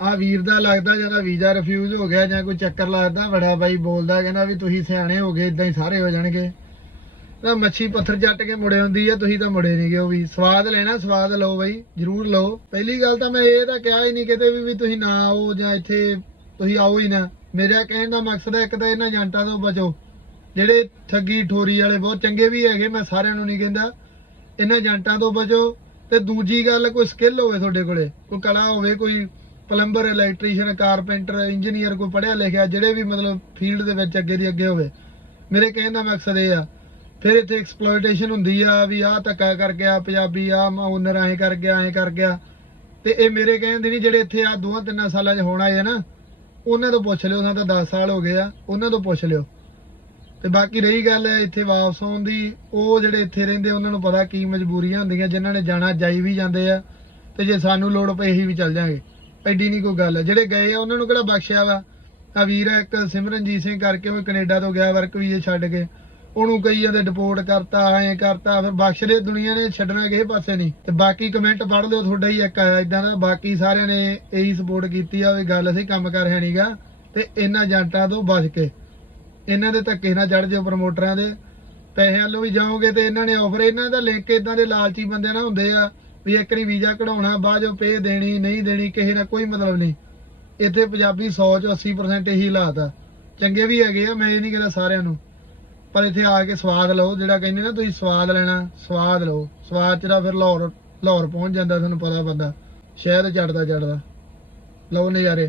ਆ ਵੀਰ ਦਾ ਲੱਗਦਾ ਜਿਹਦਾ ਵੀਜ਼ਾ ਰਿਫਿਊਜ਼ ਹੋ ਗਿਆ ਜਾਂ ਕੋਈ ਚੱਕਰ ਲੱਗਦਾ, ਬੜਾ ਬਾਈ ਬੋਲਦਾ ਕਹਿੰਦਾ ਵੀ ਤੁਸੀਂ ਸਿਆਣੇ ਹੋ ਗਏ ਇਦਾਂ ਹੀ ਸਾਰੇ ਹੋ ਜਾਣਗੇ। ਤਾਂ ਮੱਛੀ ਪੱਥਰ ਜੱਟ ਕੇ ਮੁੜੇ ਹੁੰਦੀ ਆ, ਤੁਸੀਂ ਤਾਂ ਮੁੜੇ ਨਹੀਂਗੇ ਉਹ ਵੀ ਸਵਾਦ ਲੈਣਾ, ਸਵਾਦ ਲਓ ਬਾਈ, ਜਰੂਰ ਲਓ। ਪਹਿਲੀ ਗੱਲ ਤਾਂ ਮੈਂ ਇਹ ਤਾਂ ਕਿਹਾ ਹੀ ਨਹੀਂ ਕਿਤੇ ਵੀ ਤੁਸੀਂ ਨਾ ਆਓ ਜਾਂ ਇੱਥੇ ਤੁਸੀਂ ਆਓ ਹੀ ਨਾ। ਮੇਰਾ ਕਹਿਣ ਦਾ ਮਕਸਦ ਹੈ, ਇੱਕ ਤਾਂ ਇਹਨਾਂ ਏਜੰਟਾਂ ਤੋਂ ਬਚੋ। ਜਿਹੜੇ ਠੱਗੀ ਠੋਰੀ ਵਾਲੇ ਬਹੁਤ ਚੰਗੇ ਵੀ ਹੈਗੇ, ਮੈਂ ਸਾਰਿਆਂ ਨੂੰ ਨਹੀਂ ਕਹਿੰਦਾ। ਇਹਨਾਂ ਏਜੰਟਾਂ ਤੋਂ ਬਚੋ ਤੇ ਦੂਜੀ ਗੱਲ ਕੋਈ ਸਕਿੱਲ ਹੋਵੇ ਤੁਹਾਡੇ ਕੋਲੇ, ਕੋਈ ਕਲਾ ਹੋਵੇ, ਕੋਈ ਪਲੰਬਰ, ਇਲੈਕਟ੍ਰੀਸ਼ੀਅਨ, ਕਾਰਪੈਂਟਰ, ਇੰਜੀਨੀਅਰ ਕੋਈ ਪੜਿਆ ਲਿਖਿਆ, ਜਿਹੜੇ ਵੀ ਮਤਲਬ ਫੀਲਡ ਦੇ ਵਿੱਚ ਅੱਗੇ ਦੀ ਅੱਗੇ ਹੋਵੇ, ਮੇਰੇ ਕਹਿਣ ਦਾ ਮਕਸਦ ਇਹ ਆ। ਫਿਰ ਇੱਥੇ ਐਕਸਪਲੋਇਟੇਸ਼ਨ ਹੁੰਦੀ ਆ ਵੀ ਆਹ ਧੱਕਾ ਕਰ ਗਿਆ, ਪੰਜਾਬੀ ਆ ਓਨਰ ਐਂ ਕਰ ਗਿਆ ਐਂ ਕਰ ਗਿਆ। ਤੇ ਇਹ ਮੇਰੇ ਕਹਿਣ ਦੀ ਨਹੀਂ, ਜਿਹੜੇ ਇੱਥੇ ਆ ਦੋਹਾਂ ਤਿੰਨਾਂ ਸਾਲਾਂ 'ਚ ਹੋਣਾ ਆਏ ਨਾ, ਉਹਨਾਂ ਤੋਂ ਪੁੱਛ ਲਿਓ, ਉਹਨਾਂ ਤਾਂ 10 ਸਾਲ ਹੋ ਗਏ ਆ, ਉਹਨਾਂ ਤੋਂ ਪੁੱਛ ਲਿਓ। ਤੇ ਬਾਕੀ ਰਹੀ ਗੱਲ ਹੈ ਇੱਥੇ ਵਾਪਸ ਆਉਣ ਦੀ, ਉਹ ਜਿਹੜੇ ਇੱਥੇ ਰਹਿੰਦੇ ਉਹਨਾਂ ਨੂੰ ਪਤਾ ਕੀ ਮਜਬੂਰੀਆਂ ਹੁੰਦੀਆਂ, ਜਿਨ੍ਹਾਂ ਨੇ ਜਾਣਾ ਜਾਈ ਵੀ ਜਾਂਦੇ ਆ, ਤੇ ਜੇ ਸਾਨੂੰ ਲੋੜ ਪਈ ਅਸੀਂ ਵੀ ਚੱਲ ਜਾਾਂਗੇ। ਐਡੀ ਨਹੀਂ ਕੋਈ ਗੱਲ। ਜਿਹੜੇ ਗਏ ਆ, ਉਹਨਾਂ ਨੂੰ ਕਿਹੜਾ ਬਖਸ਼ਿਆ ਵਾ? ਆ ਵੀਰ ਇੱਕ ਸਿਮਰਨਜੀਤ ਸਿੰਘ ਕਰਕੇ ਉਹ ਕੈਨੇਡਾ ਤੋਂ ਗਿਆ ਵਰਕ ਵੀਜ਼ੇ ਛੱਡ ਕੇ। ਉਹਨੂੰ ਕਈਆਂ ਜਾਂਦੇ ਡਿਪੋਰਟ ਕਰਤਾ, ਐਂ ਕਰਤਾ। ਫਿਰ ਬਖਸ਼ ਦੇ ਦੁਨੀਆ ਨੇ, ਛੱਡਣਾ ਕਿਸੇ ਪਾਸੇ ਨਹੀਂ ਤੇ ਬਾਕੀ ਕਮੈਂਟ ਪੜ ਲਿਓ, ਤੁਹਾਡਾ ਹੀ ਇੱਕ ਆਇਆ ਇਦਾਂ ਦਾ ਬਾਕੀ ਸਾਰਿਆਂ ਨੇ ਇਹੀ ਸਪੋਰਟ ਕੀਤੀ ਆ ਵੀ ਗੱਲ ਅਸੀਂ ਕੰਮ ਕਰ ਹੈ ਨਹੀਂਗਾ ਤੇ ਇਹਨਾਂ ਏਜੰਟਾਂ ਤੋਂ ਬਚ ਕੇ। ਇਹਨਾਂ ਦੇ ਧੱਕੇ ਨਾਲ ਚੜ ਜਾਓ ਪ੍ਰਮੋਟਰਾਂ ਦੇ। ਪੈਸੇ ਵੱਲੋਂ ਵੀ ਜਾਓਗੇ ਤੇ ਇਹਨਾਂ ਨੇ ਆਫਰ ਇਹਨਾਂ ਦਾ ਲਿੰਕ ਇਦਾਂ ਦੇ ਲਾਲਚੀ ਬੰਦੇ ਨਾਲ ਹੁੰਦੇ ਆ। ਵੀ ਇੱਕ ਵਾਰੀ ਵੀਜ਼ਾ ਕਢਾਉਣਾ, ਬਾਅਦ ਜੋ ਪੇ ਦੇਣੀ, ਨਹੀਂ ਦੇਣੀ, ਕਿਸੇ ਦਾ ਕੋਈ ਮਤਲਬ ਨਹੀਂ। ਇੱਥੇ ਪੰਜਾਬੀ 100 ਚੋਂ 80% ਇਹੀ ਹਾਲਾਤ ਆ। ਚੰਗੇ ਵੀ ਹੈਗੇ ਆ, ਮੈਂ ਇਹ ਨਹੀਂ ਕਹਿੰਦਾ ਸਾਰਿਆਂ ਨੂੰ। ਪਰ ਇੱਥੇ ਆ ਕੇ ਸਵਾਦ ਲਓ, ਜਿਹੜਾ ਕਹਿੰਦੇ ਨਾ ਤੁਸੀਂ ਸਵਾਦ ਲੈਣਾ, ਸਵਾਦ ਲਓ। ਸਵਾਦ ਚ ਤਾਂ ਫਿਰ ਲਾਹੌਰ ਲਾਹੌਰ ਪਹੁੰਚ ਜਾਂਦਾ, ਤੁਹਾਨੂੰ ਪਤਾ ਬੰਦਾ। ਸ਼ਹਿਰ ਚੜਦਾ ਚੜਦਾ ਲਓ ਨਜ਼ਾਰੇ।